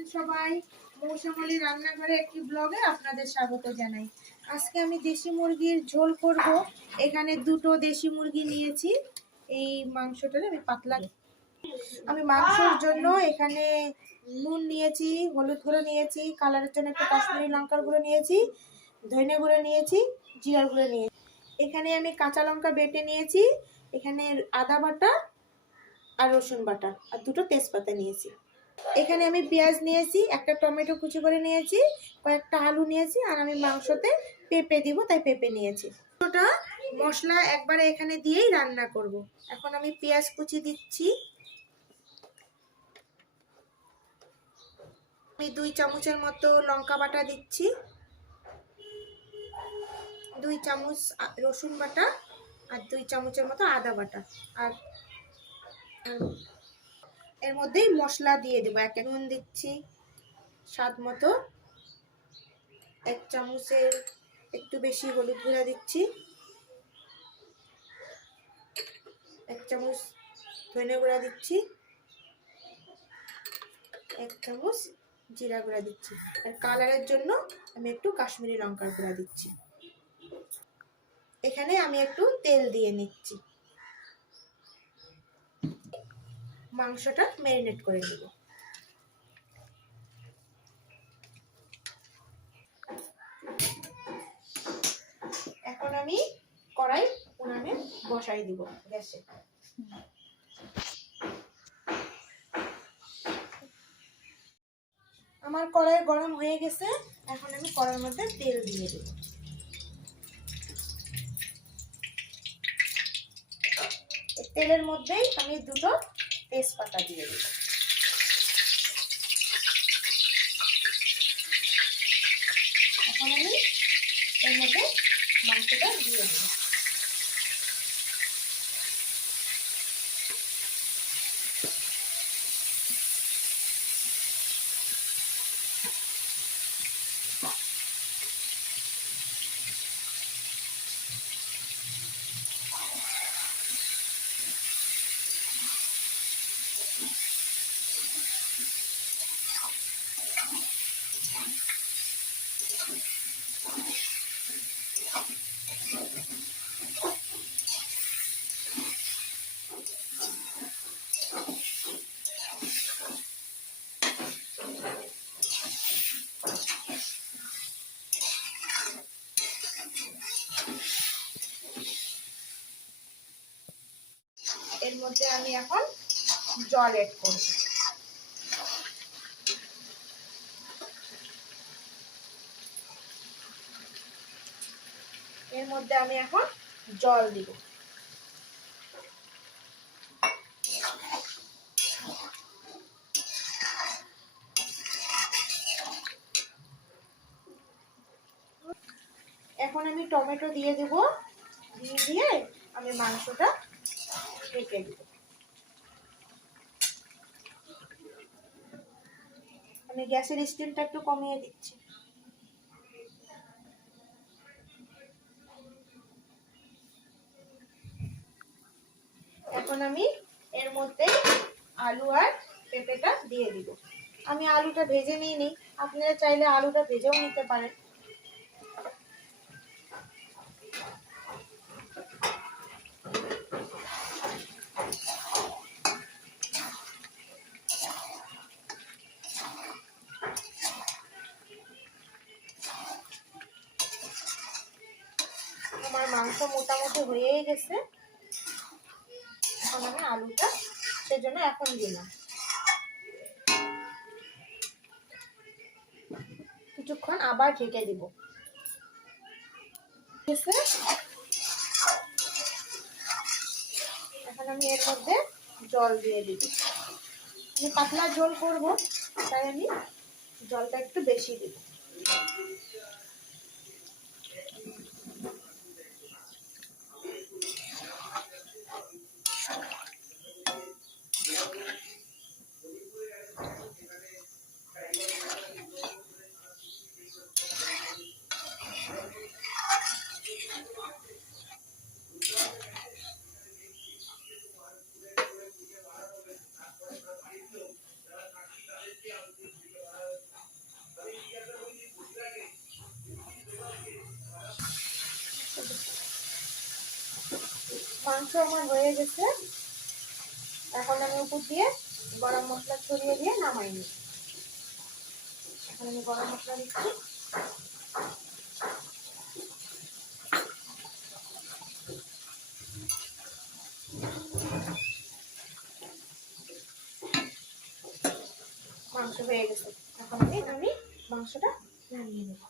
আছেন সবাই? মৌসুমী রান্নাঘরে একটি ব্লগে আপনাদের স্বাগত জানাই। আজকে আমি দেশি মুরগির ঝোল করব। এখানে দুটো দেশি মুরগি নিয়েছি। এই মাংসটা আমি পাতলা, আমি মাংসের জন্য এখানে নুন নিয়েছি, হলুদ গুঁড়ো নিয়েছি, কালারের জন্য একটু কাশ্মীরি লঙ্কার গুঁড়ো নিয়েছি, ধনে গুঁড়ো নিয়েছি, জিরার গুঁড়ো নিয়েছি। এখানে আমি কাঁচা লঙ্কা বেটে নিয়েছি, এখানে আদা বাটা আর রসুন বাটা আর দুটো তেজপাতা নিয়েছি। এখানে আমি পেঁয়াজ নিয়েছি, একটা টমেটো কুচি করে নিয়েছি, কয়েকটা আলু নিয়েছি, আর আমি মাংসতে পেঁপে দিব তাই পেঁপে নিয়েছি। ওটা মশলা একবারে এখানে দিয়েই রান্না করব। এখন আমি পেঁয়াজ কুচি দিচ্ছি, আমি 2 চামচের মতো লঙ্কা বাটা দিচ্ছি, 2 চামচ রসুন বাটা আর 2 চামচের মতো আদা বাটা, আর এর মধ্যেই মশলা দিয়ে দেবো। এক নুন দিচ্ছি স্বাদ মতো, 1 চামচের একটু বেশি হলুদ গুঁড়া দিচ্ছি, 1 চামচ ধনে গুঁড়া দিচ্ছি, 1 চামচ জিরা গুঁড়া দিচ্ছি, আর কালারের জন্য আমি একটু কাশ্মীরি লঙ্কার গুঁড়া দিচ্ছি। এখানে আমি একটু তেল দিয়ে নিচ্ছি, মাংসটা ম্যারিনেট করে দেব। এখন আমি কড়াই উনানে বসাই দিব গ্যাসে। আমার কড়াই গরম হয়ে গেছে, এখন আমি কড়াইয়ের মধ্যে তেল দিয়ে দেব। তেলের মধ্যেই আমি দুটো তেজপাতা দিয়ে দেব। এখন আমি এর মধ্যে মাংসটা দিয়ে দেব। এর মধ্যে আমি এখন জল এড করব। এর মধ্যে আমি এখন জল দিব। এখন আমি টমেটো দিয়ে দেব, দিয়ে আমি মাংসটা ঢেকে দেব। আমি গ্যাসের স্টিমটা একটু কমিয়ে দিচ্ছি। এখন আমি এর মধ্যে আলু আর পেঁপেটা দিয়ে দিব। আমি আলুটা ভেজে নিইনি, আপনারা চাইলে আলুটা ভেজেও নিতে পারেন। আমার মাংস মোটামুটি হয়েই গেছে, এখন আমি আলুটা সেজন্য এখন দিলাম। কিছুক্ষণ আবার ঢেকে দিব। এখন আমি এর মধ্যে জল দিয়ে দিব। আমি পাতলা ঝোল করব, তাই আমি জলটা একটু বেশি দিব। মাংস আমার হয়ে গেছে। এখন আমি উপর দিয়ে গরম মশলা ছড়িয়ে দিয়ে নামাই নিই। এখন আমি গরম মশলা দিচ্ছি। মাংস হয়ে গেছে, এখন আমি মাংসটা নামিয়ে নেব।